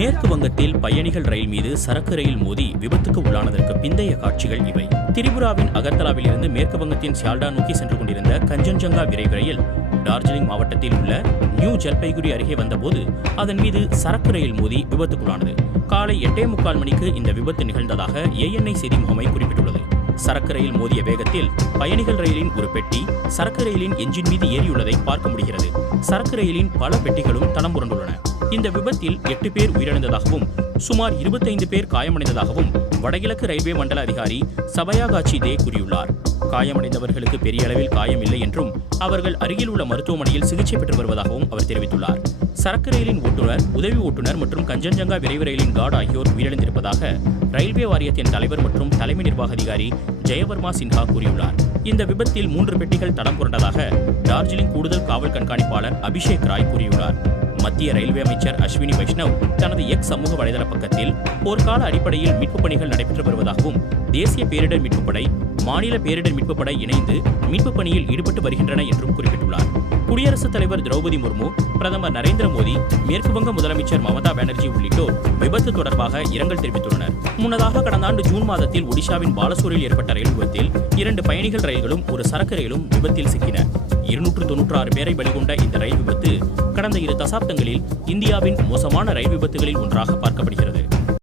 மேற்கு வங்கத்தில் பயணிகள் ரயில் மீது சரக்கு ரயில் மோதி விபத்துக்கு உள்ளானதற்கு பிந்தைய காட்சிகள் இவை. திரிபுராவின் அகர்தலாவில் இருந்து மேற்கு வங்கத்தின் சியால்டா நோக்கி சென்று கொண்டிருந்த கஞ்சன்ஜங்கா விரைவு ரயில் டார்ஜிலிங் மாவட்டத்தில் உள்ள நியூ ஜல்பைகுரி அருகே வந்தபோது அதன் மீது சரக்கு ரயில் மோதி விபத்துக்குள்ளானது. காலை எட்டே முக்கால் மணிக்கு இந்த விபத்து நிகழ்ந்ததாக ஏஎன்ஐ செய்தி முகமை குறிப்பிட்டுள்ளது. சரக்கு ரயில் மோதிய வேகத்தில் பயணிகள் ரயிலின் ஒரு பெட்டி சரக்கு ரயிலின் எஞ்சின் மீது ஏறியுள்ளதை பார்க்க முடிகிறது. சரக்கு ரயிலின் பல பெட்டிகளும் தடம் புரண்டுள்ளன. இந்த விபத்தில் எட்டு பேர் உயிரிழந்ததாகவும் சுமார் இருபத்தைந்து பேர் காயமடைந்ததாகவும் வடகிழக்கு ரயில்வே மண்டல அதிகாரி சபயாகாச்சி தே கூறியுள்ளார். காயமடைந்தவர்களுக்கு பெரிய அளவில் காயம் இல்லை என்றும் அவர்கள் அருகில் உள்ள மருத்துவமனையில் சிகிச்சை பெற்று வருவதாகவும் அவர் தெரிவித்துள்ளார். சரக்கு ரயிலின் ஓட்டுநர் உதவி ஓட்டுநர் மற்றும் கஞ்சன்ஜங்கா விரைவு ரயிலின் கார்டு ஆகியோர் உயிரிழந்திருப்பதாக ரயில்வே வாரியத்தின் தலைவர் மற்றும் தலைமை நிர்வாக அதிகாரி ஜெயவர்மா சின்ஹா கூறியுள்ளார். இந்த விபத்தில் மூன்று பெட்டிகள் தடம் புரண்டதாக டார்ஜிலிங் கூடுதல் காவல் கண்காணிப்பாளர் அபிஷேக் ராய் கூறியுள்ளார். மத்திய ரயில்வே அமைச்சர் அஸ்வினி வைஷ்ணவ் தனது எக்ஸ் சமூக வலைதள பக்கத்தில் போர்க்கால அடிப்படையில் மீட்புப் பணிகள் நடைபெற்று வருவதாகவும் தேசிய பேரிடர் மீட்புப் படை மாநில பேரிடர் மீட்புப் படை இணைந்து மீட்புப் பணியில் ஈடுபட்டு வருகின்றன என்றும் குறிப்பிட்டுள்ளார். குடியரசுத் தலைவர் திரௌபதி முர்மு பிரதமர் நரேந்திர மோடி மேற்குவங்க முதலமைச்சர் மமதா பானர்ஜி உள்ளிட்டோர் விபத்து தொடர்பாக இரங்கல் தெரிவித்துள்ளனர். முன்னதாக கடந்த ஆண்டு ஜூன் மாதத்தில் ஒடிஷாவின் பாலசூரில் ஏற்பட்ட ரயில் விபத்தில் இரண்டு பயணிகள் ரயில்களும் ஒரு சரக்கு ரயிலும் விபத்தில் சிக்கின. இருநூற்று தொன்னூற்று ஆறு பேரை பலிகொண்ட இந்த ரயில் விபத்து கடந்த இரு தசாப்தங்களில் இந்தியாவின் மோசமான ரயில் விபத்துகளில் ஒன்றாக பார்க்கப்படுகிறது.